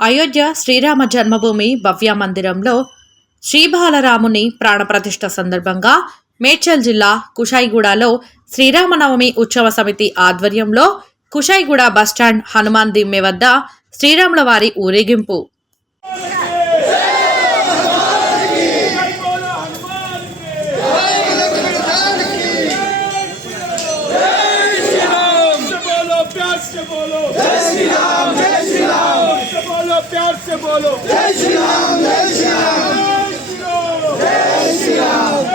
అయోధ్య శ్రీరామ జన్మభూమి భవ్య మందిరంలో శ్రీబాలరాముని ప్రాణప్రతిష్ఠ సందర్భంగా మేడ్చల్ జిల్లా కుషాయిగూడలో శ్రీరామనవమి ఉత్సవ సమితి ఆధ్వర్యంలో కుషాయిగూడ బస్టాండ్ హనుమాన్ దిమ్మె వద్ద శ్రీరాముల వారి ఊరేగింపు. प्यार से बोलो जय श्री राम जय श्री राम जय श्री राम जय श्री राम